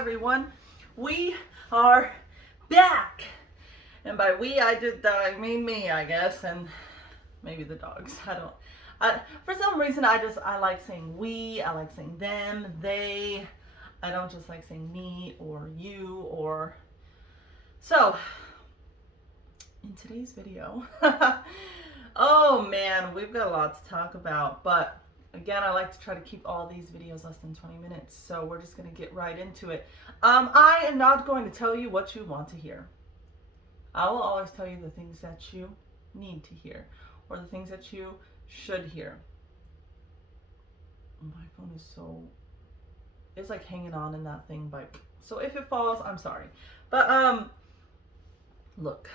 everyone. We are back. And by we, I mean me, I guess, and maybe the dogs. For some reason, I like saying we, I like saying them, they. I don't just like saying me or you or. So, in today's video, oh man, we've got a lot to talk about, but again, I like to try to keep all these videos less than 20 minutes, so we're just going to get right into it. I am not going to tell you what you want to hear. I will always tell you the things that you need to hear, or the things that you should hear. My phone is it's like hanging on in that thing, so if it falls, I'm sorry. But, look,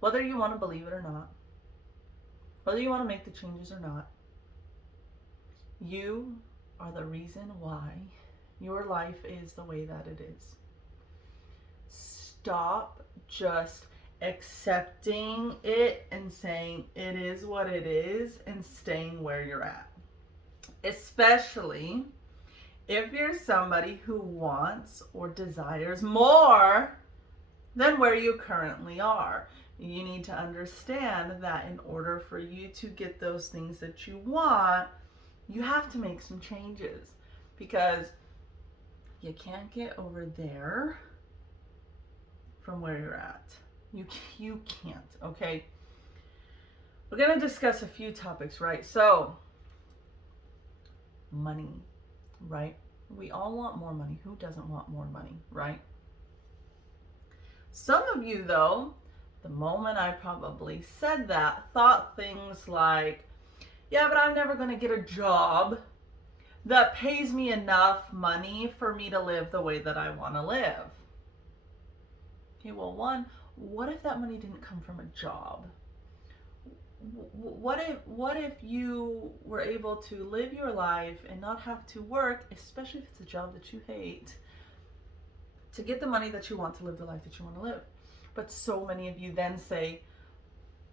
whether you want to believe it or not, whether you want to make the changes or not, you are the reason why your life is the way that it is. Stop just accepting it and saying it is what it is and staying where you're at. Especially if you're somebody who wants or desires more than where you currently are. You need to understand that in order for you to get those things that you want, you have to make some changes, because you can't get over there from where you're at. You can't, okay? We're going to discuss a few topics, right? So, money, right? We all want more money. Who doesn't want more money, right? Some of you, though, the moment I probably said that, thought things like, yeah, but I'm never going to get a job that pays me enough money for me to live the way that I want to live. Okay, well, one, what if that money didn't come from a job? What if you were able to live your life and not have to work, especially if it's a job that you hate, to get the money that you want to live the life that you want to live? But so many of you then say,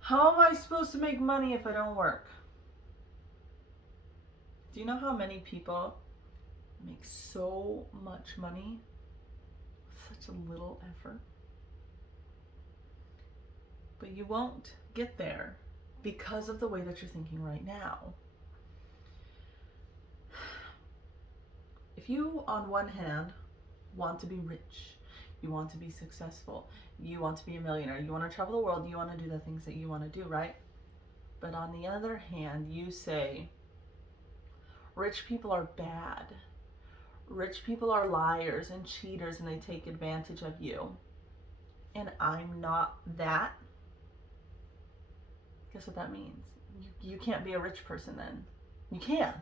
how am I supposed to make money if I don't work? Do you know how many people make so much money with such a little effort? But you won't get there because of the way that you're thinking right now. If you, on one hand, want to be rich, you want to be successful, you want to be a millionaire, you want to travel the world, you want to do the things that you want to do, right? But on the other hand, you say, rich people are bad. Rich people are liars and cheaters and they take advantage of you. And I'm not that. Guess what that means? You can't be a rich person then. You can't.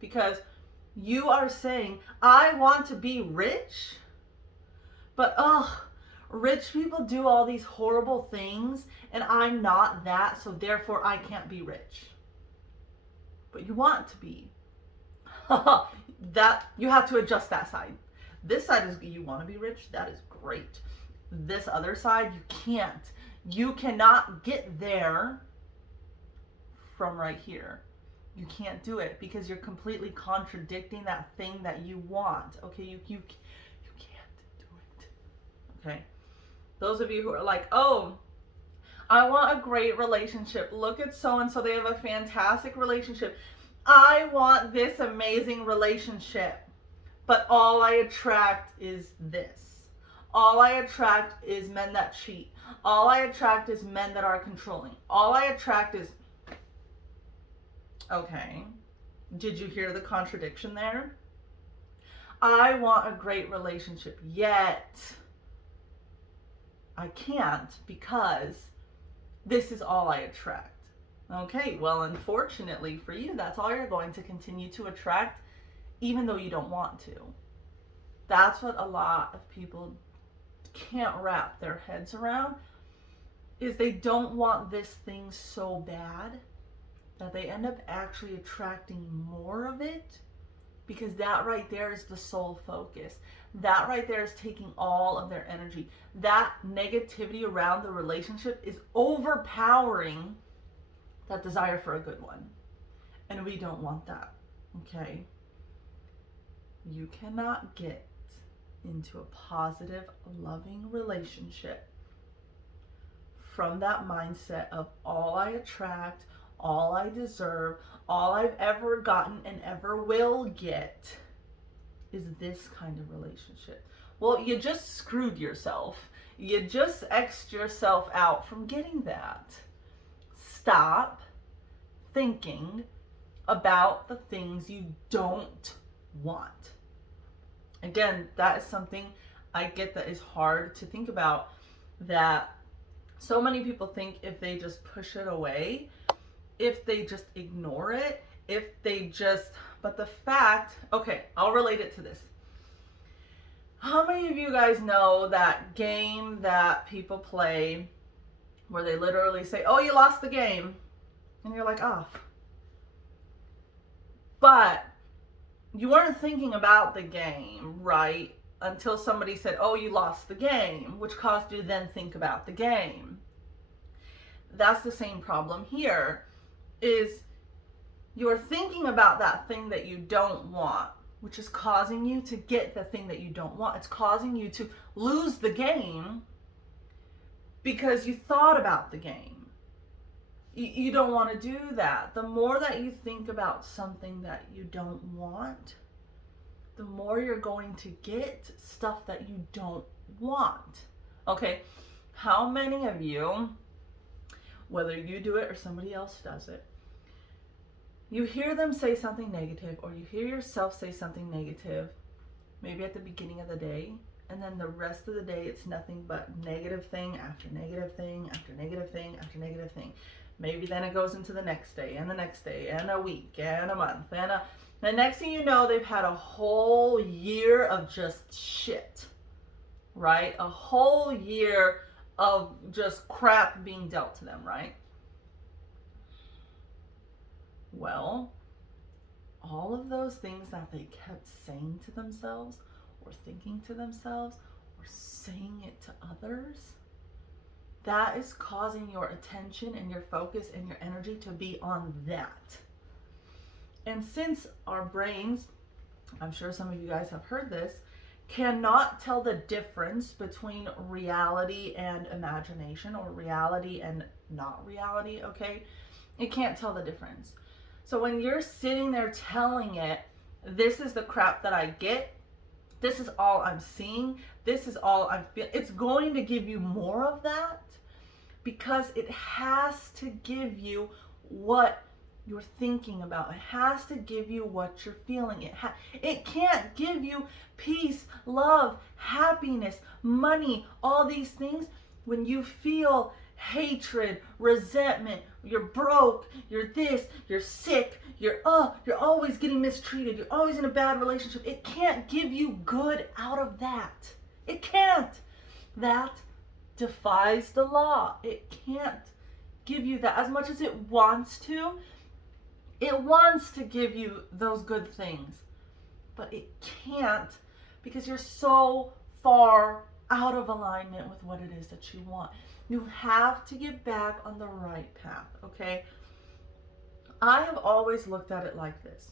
Because you are saying, I want to be rich, but rich people do all these horrible things and I'm not that, so therefore I can't be rich. But you want to be. That you have to adjust that side. This side is you want to be rich, that is great. This other side, you can't. You cannot get there from right here. You can't do it because you're completely contradicting that thing that you want. Okay, you can't do it. Okay, those of you who are like, oh, I want a great relationship. Look at so and so, they have a fantastic relationship. I want this amazing relationship, but all I attract is this. All I attract is men that cheat. All I attract is men that are controlling. All I attract is... Okay, did you hear the contradiction there? I want a great relationship, yet I can't because this is all I attract. Okay, well, unfortunately for you, that's all you're going to continue to attract, even though you don't want to. That's what a lot of people can't wrap their heads around, is they don't want this thing so bad that they end up actually attracting more of it, because that right there is the sole focus. That right there is taking all of their energy. That negativity around the relationship is overpowering that desire for a good one. And we don't want that, okay? You cannot get into a positive, loving relationship from that mindset of all I attract, all I deserve, all I've ever gotten and ever will get is this kind of relationship. Well, you just screwed yourself. You just X'd yourself out from getting that. Stop thinking about the things you don't want. Again, that is something I get that is hard to think about, that so many people think if they just push it away, if they just ignore it, but the fact, okay, I'll relate it to this. How many of you guys know that game that people play where they literally say, oh, you lost the game, and you're like, oh. But you weren't thinking about the game, right? Until somebody said, oh, you lost the game, which caused you to then think about the game. That's the same problem here, is you're thinking about that thing that you don't want, which is causing you to get the thing that you don't want. It's causing you to lose the game because you thought about the game. You don't want to do that. The more that you think about something that you don't want, the more you're going to get stuff that you don't want. Okay, how many of you, whether you do it or somebody else does it, you hear them say something negative, or you hear yourself say something negative, maybe at the beginning of the day, and then the rest of the day it's nothing but negative thing after negative thing after negative thing after negative thing. Maybe then it goes into the next day and the next day and a week and a month and the next thing you know, they've had a whole year of just shit, right? A whole year of just crap being dealt to them, right? Well, all of those things that they kept saying to themselves or thinking to themselves or saying it to others, that is causing your attention and your focus and your energy to be on that. And since our brains, I'm sure some of you guys have heard this, cannot tell the difference between reality and imagination, or reality and not reality, okay? It can't tell the difference. So when you're sitting there telling it, this is the crap that I get, this is all I'm seeing, this is all I'm feeling, it's going to give you more of that because it has to give you what you're thinking about. It has to give you what you're feeling. It can't give you peace, love, happiness, money, all these things when you feel hatred, resentment, you're broke, you're this, you're sick, you're always getting mistreated, you're always in a bad relationship. It can't give you good out of that. It can't. That defies the law. It can't give you that. As much as it wants to, it wants to give you those good things, but it can't because you're so far out of alignment with what it is that you want. You have to get back on the right path, okay? I have always looked at it like this.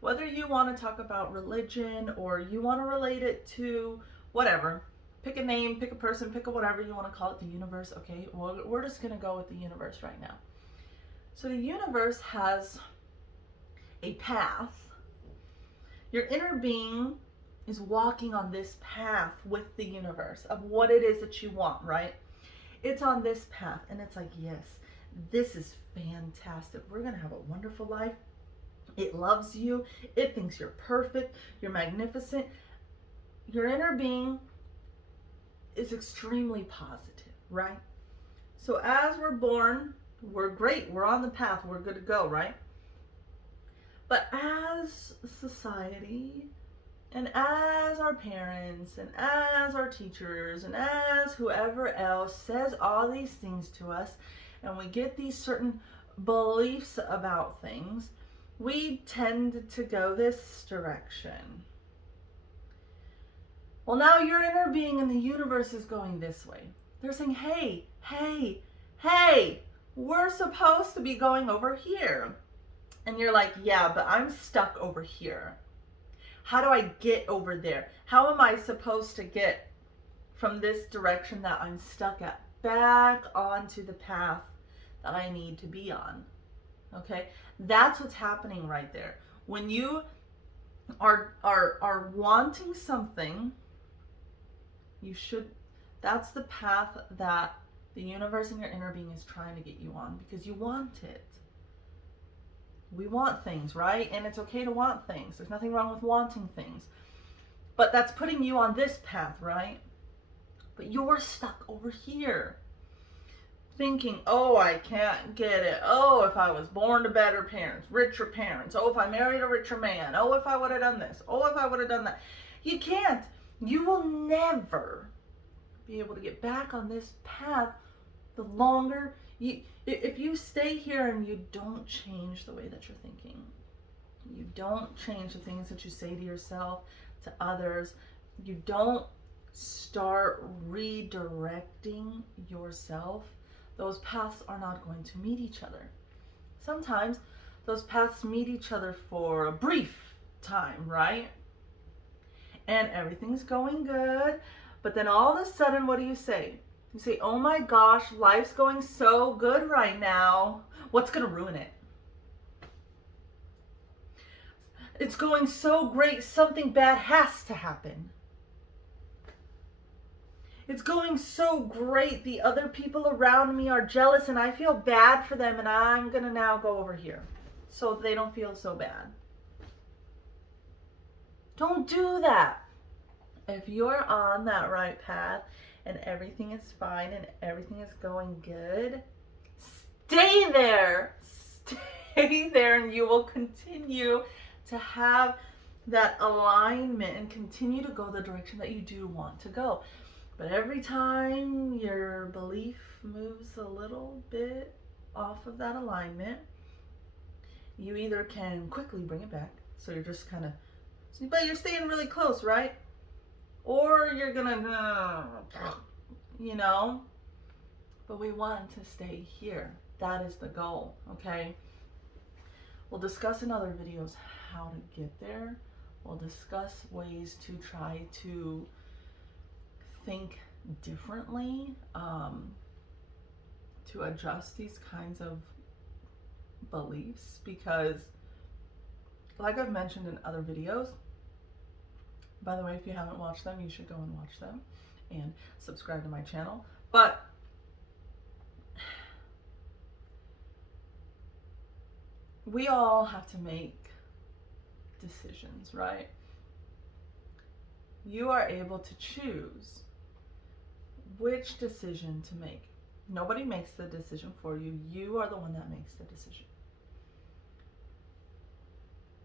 Whether you want to talk about religion or you want to relate it to whatever, pick a name, pick a person, pick a whatever you want to call it, the universe, okay? Well, we're just going to go with the universe right now. So the universe has a path. Your inner being is walking on this path with the universe of what it is that you want, right? It's on this path and it's like, yes, this is fantastic. We're going to have a wonderful life. It loves you. It thinks you're perfect. You're magnificent. Your inner being is extremely positive, right? So as we're born, we're great. We're on the path. We're good to go, right? But as society and as our parents and as our teachers and as whoever else says all these things to us, and we get these certain beliefs about things, we tend to go this direction. Well, now your inner being in the universe is going this way. They're saying, hey, we're supposed to be going over here. And you're like, yeah, but I'm stuck over here. How do I get over there? How am I supposed to get from this direction that I'm stuck at back onto the path that I need to be on? Okay? That's what's happening right there. When you are wanting something, you should, that's the path that the universe and your inner being is trying to get you on, because you want it. We want things, right? And it's okay to want things. There's nothing wrong with wanting things. But that's putting you on this path, right? But you're stuck over here, thinking, oh, I can't get it. Oh, if I was born to better parents, richer parents. Oh, if I married a richer man. Oh, if I would have done this. Oh, if I would have done that. You can't. You will never be able to get back on this path the longer you, if you stay here and you don't change the way that you're thinking, you don't change the things that you say to yourself, to others, you don't start redirecting yourself, those paths are not going to meet each other. Sometimes those paths meet each other for a brief time, right? And everything's going good. But then all of a sudden, what do you say? You say, oh my gosh, life's going so good right now. What's going to ruin it? It's going so great, something bad has to happen. It's going so great, the other people around me are jealous and I feel bad for them, and I'm going to now go over here so they don't feel so bad. Don't do that. If you're on that right path and everything is fine and everything is going good, stay there. Stay there, and you will continue to have that alignment and continue to go the direction that you do want to go. But every time your belief moves a little bit off of that alignment, you either can quickly bring it back, so you're just kind of, but you're staying really close, right? Or you're gonna, but we want to stay here. That is the goal, okay? We'll discuss in other videos how to get there. We'll discuss ways to try to think differently, to adjust these kinds of beliefs, because like I've mentioned in other videos, by the way, if you haven't watched them, you should go and watch them and subscribe to my channel. But we all have to make decisions, right? You are able to choose which decision to make. Nobody makes the decision for you. You are the one that makes the decision.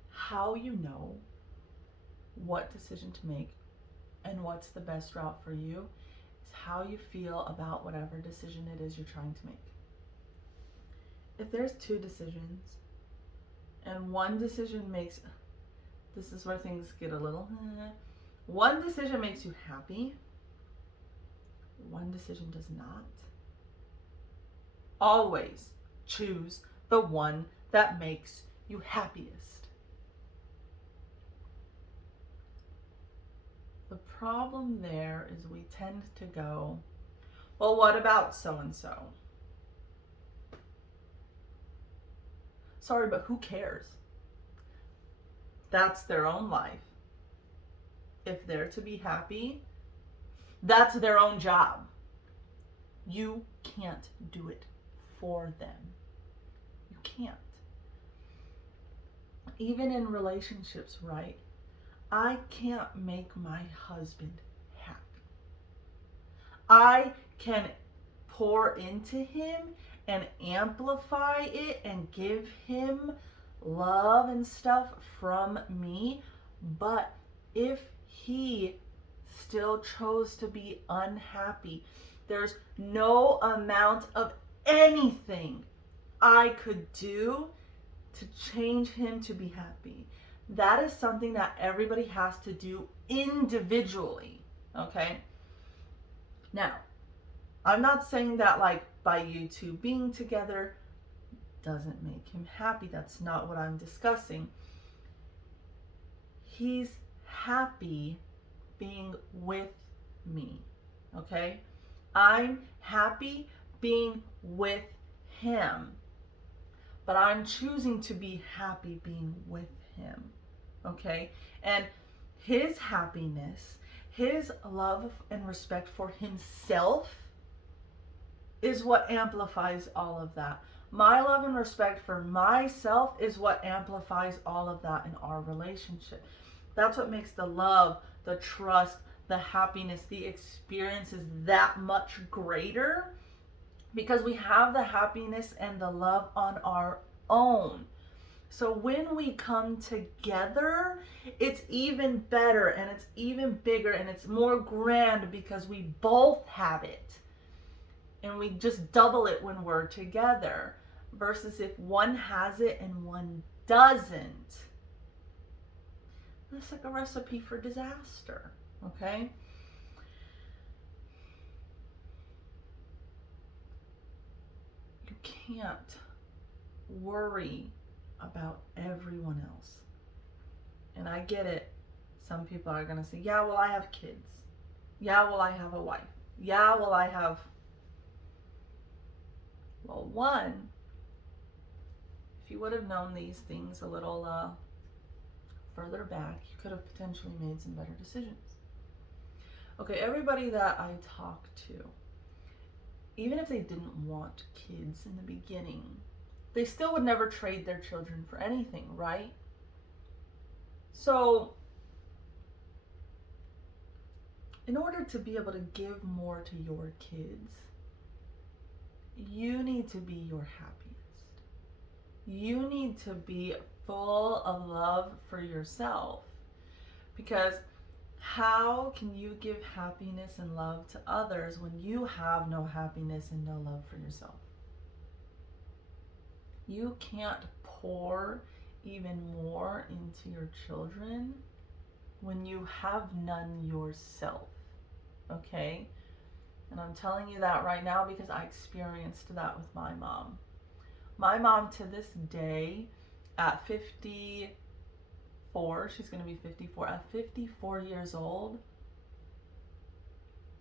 How you know what decision to make and what's the best route for you is how you feel about whatever decision it is you're trying to make. If there's two decisions and one decision makes, this is where things get a little, one decision makes you happy, one decision does not. Always choose the one that makes you happiest. The problem there is we tend to go, well, what about so-and-so? Sorry, but who cares? That's their own life. If they're to be happy, that's their own job. You can't do it for them. You can't. Even in relationships, right? I can't make my husband happy. I can pour into him and amplify it and give him love and stuff from me, but if he still chose to be unhappy, there's no amount of anything I could do to change him to be happy. That is something that everybody has to do individually, okay? Now, I'm not saying that like by you two being together doesn't make him happy. That's not what I'm discussing. He's happy being with me. Okay? I'm happy being with him. But I'm choosing to be happy being with him. Okay? And his happiness, his love and respect for himself is what amplifies all of that. My love and respect for myself is what amplifies all of that in our relationship. That's what makes the love, the trust, the happiness, the experiences that much greater, because we have the happiness and the love on our own. So when we come together, it's even better and it's even bigger and it's more grand because we both have it. And we just double it when we're together. Versus if one has it and one doesn't. That's like a recipe for disaster. Okay? You can't worry about everyone else. And I get it. Some people are going to say, yeah, well, I have kids. Yeah, well, I have a wife. Yeah, well, I have... Well, one, if you would have known these things a little further back, you could have potentially made some better decisions. Okay, everybody that I talk to, even if they didn't want kids in the beginning, they still would never trade their children for anything, right? So, in order to be able to give more to your kids, you need to be your happiest. You need to be full of love for yourself. Because how can you give happiness and love to others when you have no happiness and no love for yourself? You can't pour even more into your children when you have none yourself. Okay? And I'm telling you that right now because I experienced that with my mom. My mom to this day, at 54, she's going to be 54, at 54 years old,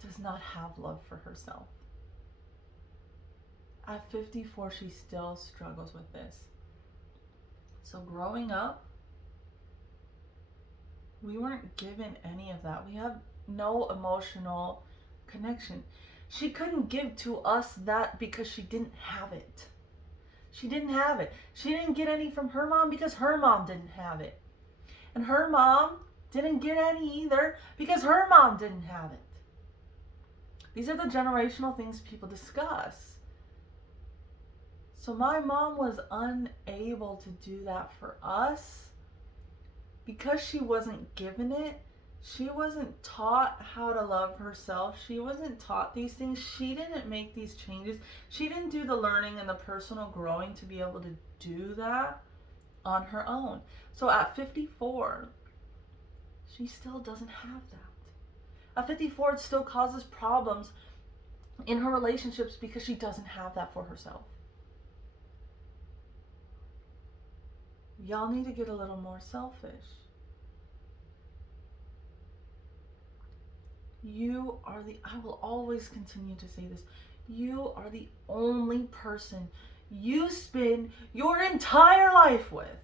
does not have love for herself. At 54, she still struggles with this. So growing up, we weren't given any of that. We have no emotional connection. She couldn't give to us that because she didn't have it. She didn't have it. She didn't get any from her mom because her mom didn't have it. And her mom didn't get any either because her mom didn't have it. These are the generational things people discuss. So my mom was unable to do that for us because she wasn't given it. She wasn't taught how to love herself. She wasn't taught these things. She didn't make these changes. She didn't do the learning and the personal growing to be able to do that on her own. So at 54, she still doesn't have that. At 54, it still causes problems in her relationships because she doesn't have that for herself. Y'all need to get a little more selfish. You are I will always continue to say this, you are the only person you spend your entire life with.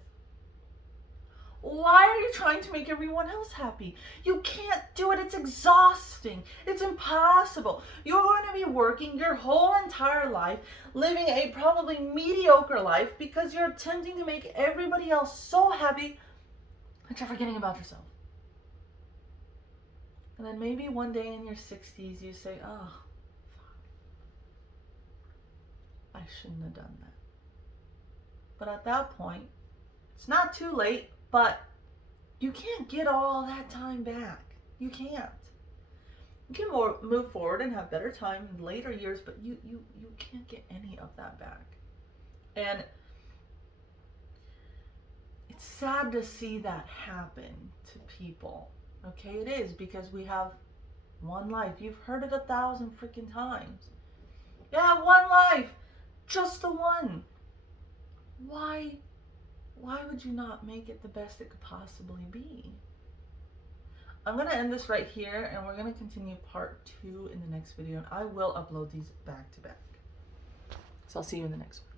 Why are you trying to make everyone else happy? You can't do it. It's exhausting. It's impossible. You're going to be working your whole entire life, living a probably mediocre life because you're attempting to make everybody else so happy that you're forgetting about yourself. And then maybe one day in your 60s you say, oh, I shouldn't have done that. But at that point, it's not too late, but you can't get all that time back. You can't. You can move forward and have better time in later years, but you can't get any of that back. And it's sad to see that happen to people. Okay, it is, because we have one life. You've heard it 1,000 freaking times. You have one life, just the one. Why would you not make it the best it could possibly be? I'm going to end this right here, and we're going to continue part 2 in the next video, and I will upload these back to back. So I'll see you in the next one.